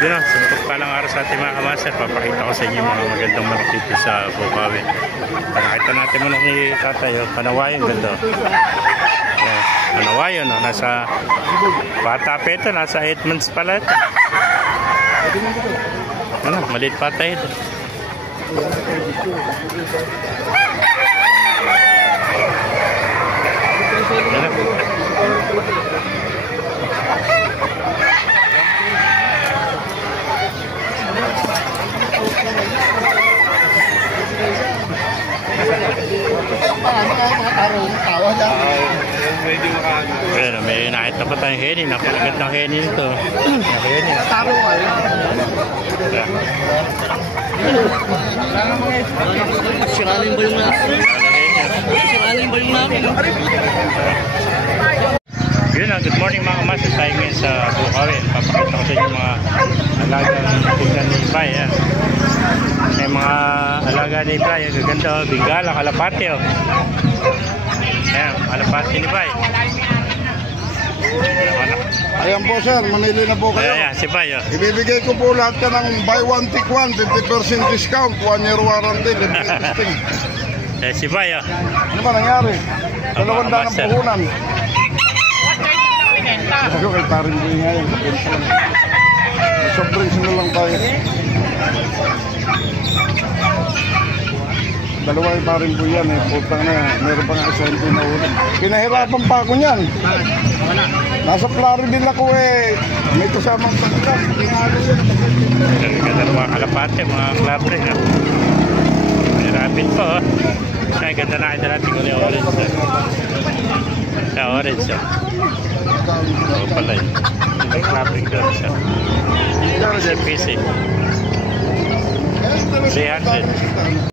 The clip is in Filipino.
Yun o, suntok pa lang araw sa ating mga kamaster. Papakita ko sa inyo mga magandang manok dito sa Bukawi. Nakita natin manok ni tatay. Panawayan, ganda. Panawayan, nasa bata pa ito. Nasa 8 months pala ito. Ano, maliit pa tayo ito. Ayan, may nakita pa tayong heni. Napakagat ng heni nito. Siraling ba yung natin? Siraling ba yung natin? Yun na, good morning mga kamaster. Tayo ngayon sa Bukawi. Papakita ko sa inyo mga alagang tingnan ni Ibay. Yan. May mga alaga ni Ibay. Gaganda, Bingala, kalapati. Ayan, kalapati ni Ibay. Ayan po sir, manili na po kayo. Ayan, si Ibay. Ibibigay ko po lahat ka ng buy one take one, 50% discount, 1 year warranty, libre testing. Si Ibay. Ano ba nangyari? Dalawang daan ng puhunan. Ako kay parin ko nga yan. Sobrang na lang tayo. Dalawa yung parin po yan eh. Putang na, meron pa nga isa yung pinahulog. Pinahirapan pa ako niyan. Nasa Florida ako eh. May kasamang pagkas. Pinalo yan. Ganda ng mga kalapate, mga klabre. May rabbit po. Ay, ganda na ito natin kung yung orange. Sa orange. Oo pala yun. May klabre doon siya. Sa PC. 300.